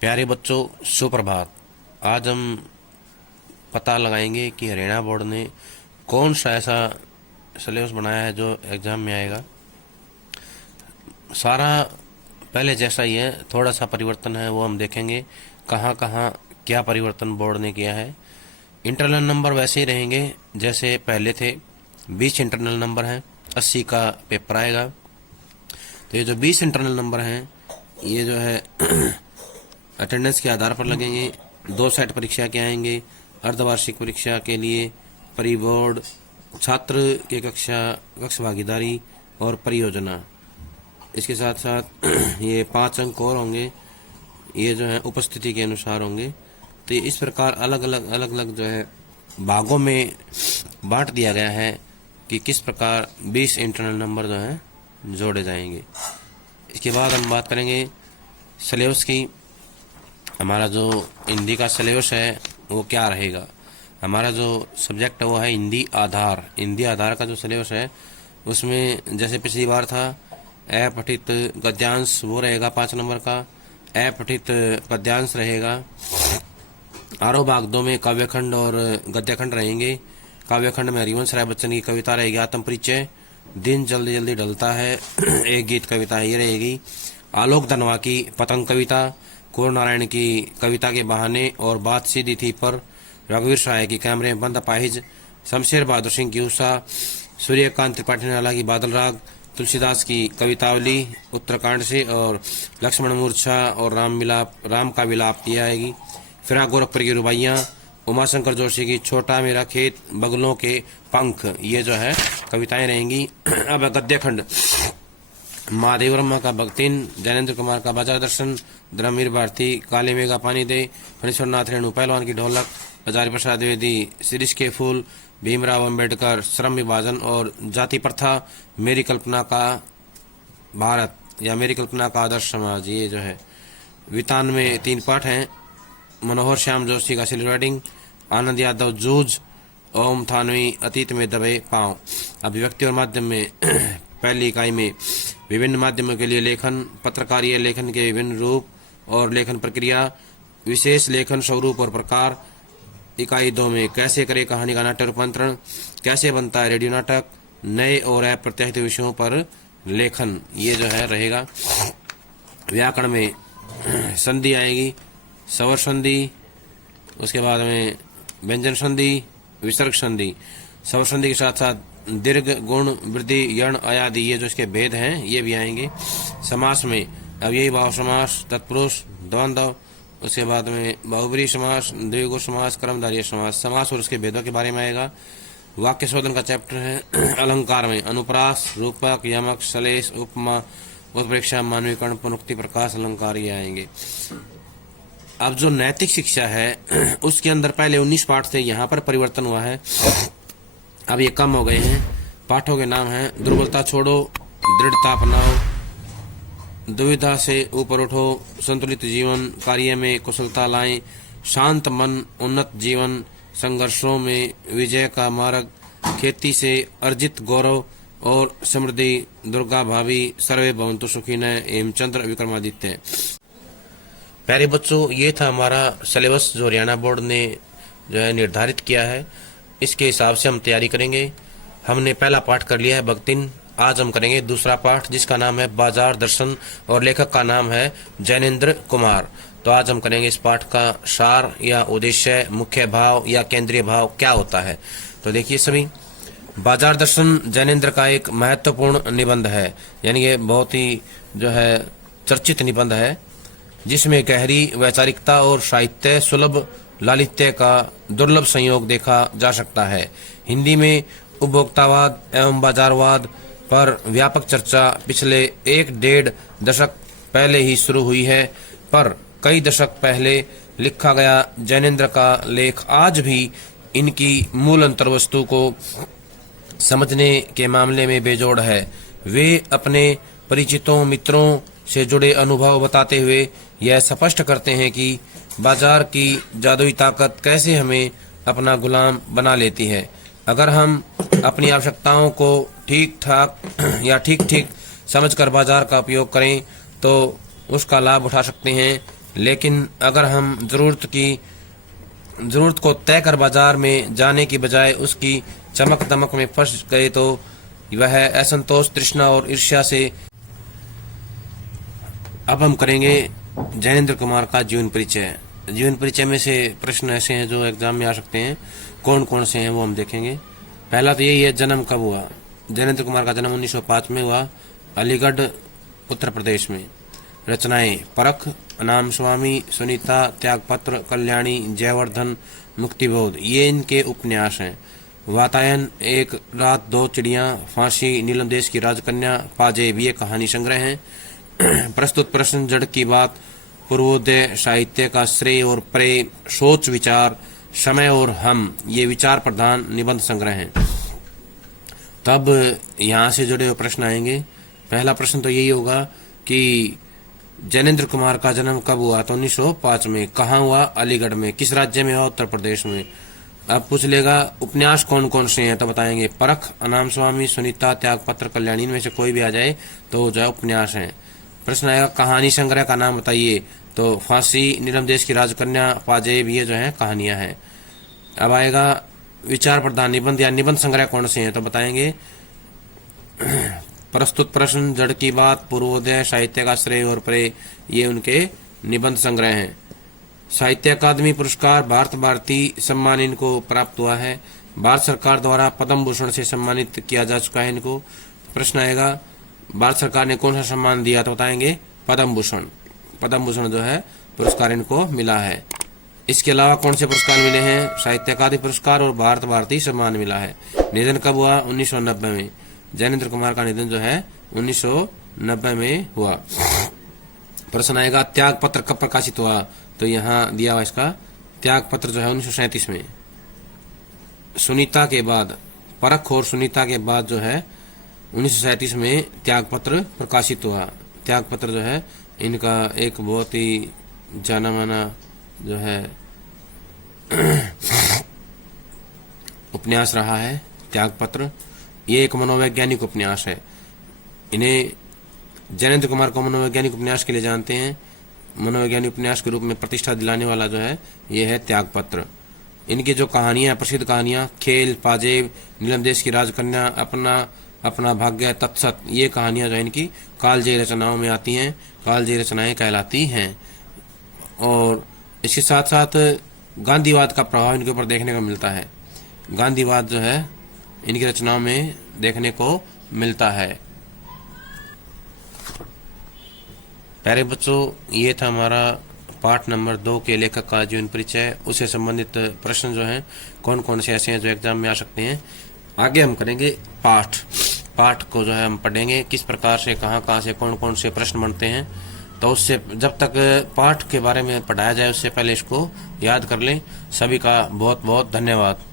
प्यारे बच्चों, सुप्रभात। आज हम पता लगाएंगे कि हरियाणा बोर्ड ने कौन सा ऐसा सिलेबस बनाया है जो एग्ज़ाम में आएगा। सारा पहले जैसा ही है, थोड़ा सा परिवर्तन है, वो हम देखेंगे कहाँ कहाँ क्या परिवर्तन बोर्ड ने किया है। इंटरनल नंबर वैसे ही रहेंगे जैसे पहले थे। 20 इंटरनल नंबर हैं, 80 का पेपर आएगा। तो ये जो 20 इंटरनल नंबर हैं ये जो है अटेंडेंस के आधार पर लगेंगे। 2 सेट परीक्षा के आएंगे, अर्धवार्षिक परीक्षा के लिए, परिबोर्ड, छात्र के कक्ष भागीदारी और परियोजना। इसके साथ साथ ये 5 अंक और होंगे, ये जो है उपस्थिति के अनुसार होंगे। तो इस प्रकार अलग अलग जो है भागों में बांट दिया गया है कि किस प्रकार 20 इंटरनल नंबर जो हैं जोड़े जाएंगे। इसके बाद हम बात करेंगे सिलेबस की। हमारा जो हिंदी का सिलेबस है वो क्या रहेगा। हमारा जो सब्जेक्ट है वो है हिंदी आधार। हिंदी आधार का जो सिलेबस है उसमें जैसे पिछली बार था अपठित गद्यांश वो रहेगा 5 नंबर का, अपठित पद्यांश रहेगा। आरोह भाग 2 में काव्यखंड और गद्यखंड रहेंगे। काव्यखंड में हरिवंश राय बच्चन की कविता रहेगी आत्म परिचय। दिन जल्दी जल्दी ढलता है एक गीत कविता ये रहेगी। आलोक धनवा की पतंग कविता, कुंवर नारायण की कविता के बहाने और बात सीधी थी पर, रघुवीर सहाय की कैमरे में बंद अपाहिज, शमशेर बहादुर सिंह की उषा, सूर्यकांत त्रिपाठी नाला की बादल राग, तुलसीदास की कवितावली उत्तराखंड से, और लक्ष्मण मूर्छा और राम का विलाप की आएगी। फिर गोरखपुर की रुबाइयाँ, उमाशंकर जोशी की छोटा मेरा खेत, बगलों के पंख, ये जो है कविताएं रहेंगी। अब गद्यखंड, महादेव वर्मा का भक्तिन, जैनेन्द्र कुमार का बाजार दर्शन, धर्मवीर भारती काले मेघा पानी दे, फणीश्वर नाथ रेणु पहलवान की ढोलक, हजारी प्रसाद द्विवेदी शिरीष के फूल, भीमराव अंबेडकर श्रम विभाजन और जाति प्रथा, मेरी कल्पना का भारत या मेरी कल्पना का आदर्श समाज, ये जो है। वितान में 3 पाठ हैं। मनोहर श्याम जोशी का सिल राइडिंग, आनंद यादव जूझ, ओम थानवी अतीत में दबे पांव। अभिव्यक्ति और माध्यम में पहली इकाई में विभिन्न माध्यमों के लिए लेखन, पत्रकारीय लेखन के विभिन्न रूप और लेखन प्रक्रिया, विशेष लेखन स्वरूप और प्रकार। इकाई 2 में कैसे करे कहानी का नाट्य रूपांतरण, कैसे बनता है रेडियो नाटक, नए और अप्रत्याशित विषयों पर लेखन, ये जो है रहेगा। व्याकरण में संधि आएगी, स्वर संधि, उसके बाद में व्यंजन संधि, विसर्ग संधि। स्वर संधि के साथ साथ दीर्घ, गुण, वृद्धि, यण, अयादि, ये जो इसके भेद हैं ये भी आएंगे। समास में अव्ययी भाव समास, तत्पुरुष, द्वंद्व, उसके बाद में बहुब्रीहि समास, द्विगु समास, कर्मधारय समास। समास और उसके भेदों के बारे में आएगा। वाक्य शोधन का चैप्टर है। अलंकार में अनुप्रास, रूपक, यमक, सलेश, उपमा, उत्प्रेक्षा, मानवीकरण, पुनरुक्ति, प्रकाश, अलंकार, ये आएंगे। अब जो नैतिक शिक्षा है उसके अंदर पहले 19 पाठ थे, यहाँ पर परिवर्तन हुआ है, अब ये कम हो गए हैं। पाठों के नाम हैं दुर्बलता छोड़ो, दृढ़ता अपनाओ, दुविधा से ऊपर उठो, संतुलित जीवन, कार्य में कुशलता लाएं, शांत मन, उन्नत जीवन, संघर्षों में विजय का मार्ग, खेती से अर्जित गौरव और समृद्धि, दुर्गा भाभी, सर्वे भवन्तु सुखिनः, हेमचंद्र विक्रमादित्य। प्यारे बच्चों, ये था हमारा सिलेबस जो हरियाणा बोर्ड ने जो है निर्धारित किया है। इसके हिसाब से हम तैयारी करेंगे। हमने पहला पाठ कर लिया है भक्तिन, आज हम करेंगे दूसरा पाठ जिसका नाम है बाजार दर्शन और लेखक का नाम है जैनेन्द्र कुमार। तो आज हम करेंगे इस पाठ का सार या उद्देश्य, मुख्य भाव या केंद्रीय भाव क्या होता है। तो देखिए सभी, बाजार दर्शन जैनेन्द्र का एक महत्वपूर्ण निबंध है, यानी ये बहुत ही जो है चर्चित निबंध है जिसमें गहरी वैचारिकता और साहित्य सुलभ लालित्य का दुर्लभ संयोग देखा जा सकता है। हिंदी में उपभोक्तावाद एवं बाजारवाद पर व्यापक चर्चा पिछले 1-1.5 दशक पहले ही शुरू हुई है, पर कई दशक पहले लिखा गया जैनेन्द्र का लेख आज भी इनकी मूल अंतर्वस्तु को समझने के मामले में बेजोड़ है। वे अपने परिचितों मित्रों से जुड़े अनुभव बताते हुए यह स्पष्ट करते हैं कि बाजार की जादुई ताकत कैसे हमें अपना गुलाम बना लेती है। अगर हम अपनी आवश्यकताओं को ठीक ठीक समझकर बाजार का उपयोग करें तो उसका लाभ उठा सकते हैं। लेकिन अगर हम जरूरत को तय कर बाजार में जाने की बजाय उसकी चमक दमक में फंस गए तो वह असंतोष, तृष्णा और ईर्ष्या से। अब हम करेंगे जैनेन्द्र कुमार का जीवन परिचय। जीवन परिचय में से प्रश्न ऐसे हैं जो एग्जाम में आ सकते हैं, कौन कौन से हैं वो हम देखेंगे। पहला तो यही है, जन्म कब हुआ। जैनेन्द्र कुमार का जन्म 1905 में हुआ, अलीगढ़ उत्तर प्रदेश में। रचनाएं: परख, अनाम स्वामी, सुनीता, त्यागपत्र, कल्याणी, जयवर्धन, मुक्तिबोध, ये इनके उपन्यास हैं। वातायन, एक रात दो चिड़ियां, फांसी, नीलम देश की राजकन्या, पाजेब, ये कहानी संग्रह हैं। प्रस्तुत प्रश्न: जड़ की बात, पूर्वोदय, साहित्य का श्रेय और प्रेय, सोच विचार, समय और हम, ये विचार प्रधान निबंध संग्रह हैं। तब यहाँ से जुड़े हुए प्रश्न आएंगे। पहला प्रश्न तो यही होगा कि जैनेन्द्र कुमार का जन्म कब हुआ, तो 1905 में। कहाँ हुआ? अलीगढ़ में। किस राज्य में हुआ? उत्तर प्रदेश में। अब पूछ लेगा उपन्यास कौन कौन से हैं, तो बताएंगे परख, अनाम स्वामी, सुनीता, त्यागपत्र, कल्याणी, में से कोई भी आ जाए तो जो है उपन्यास है। प्रश्न आएगा कहानी संग्रह का नाम बताइए, तो फांसी, नीलम देश की राजकन्या, पाजेब, ये जो है कहानियां हैं। अब आएगा विचार प्रधान निबंध या निबंध संग्रह कौन से हैं, तो बताएंगे प्रस्तुत प्रश्न, जड़ की बात, पूर्वोदय, साहित्य का श्रेय और प्रेय, ये उनके निबंध संग्रह हैं। साहित्य अकादमी पुरस्कार, भारत भारती सम्मान इनको प्राप्त हुआ है। भारत सरकार द्वारा पद्म भूषण से सम्मानित किया जा चुका है इनको। प्रश्न आएगा भारत सरकार ने कौन सा सम्मान दिया, तो बताएंगे पद्म भूषण। पद्म भूषण जो है पुरस्कार इनको मिला है। इसके अलावा कौन से पुरस्कार मिले हैं? साहित्य अकादमी पुरस्कार और भारत भारती सम्मान मिला है। निधन कब हुआ? 1990 में। जैनेन्द्र कुमार का निधन जो है 1990 में हुआ। प्रश्न आएगा त्यागपत्र कब प्रकाशित हुआ, तो यहाँ दिया हुआ इसका त्यागपत्र जो है 1937 में। सुनीता के बाद, परख और सुनीता के बाद जो है 1937 में त्यागपत्र प्रकाशित हुआ। त्यागपत्र जो है इनका एक बहुत ही जाना माना जो है उपन्यास रहा है त्यागपत्र। ये एक मनोवैज्ञानिक उपन्यास है। इन्हें जैनेन्द्र कुमार को मनोवैज्ञानिक उपन्यास के लिए जानते हैं। मनोवैज्ञानिक उपन्यास के रूप में प्रतिष्ठा दिलाने वाला जो है ये है त्यागपत्र। इनकी जो कहानियां, प्रसिद्ध कहानियां, खेल, पाजेब, नीलम देश की राजकन्या, अपना भाग्य, तत्सत, ये कहानियां जो है इनकी कालजयी रचनाओं में आती हैं, कालजयी रचनाएं कहलाती हैं। और इसके साथ साथ गांधीवाद का प्रभाव इनके ऊपर देखने को मिलता है। गांधीवाद जो है इनकी रचनाओं में देखने को मिलता है। प्यारे बच्चों, ये था हमारा पाठ नंबर 2 के लेखक का जीवन परिचय। उससे संबंधित प्रश्न जो हैं कौन कौन से ऐसे हैं जो एग्जाम में आ सकते हैं। आगे हम करेंगे पाठ को जो है हम पढ़ेंगे किस प्रकार से, कहाँ से, कौन कौन से प्रश्न बनते हैं। तो उससे जब तक पाठ के बारे में पढ़ाया जाए उससे पहले इसको याद कर लें। सभी का बहुत बहुत धन्यवाद।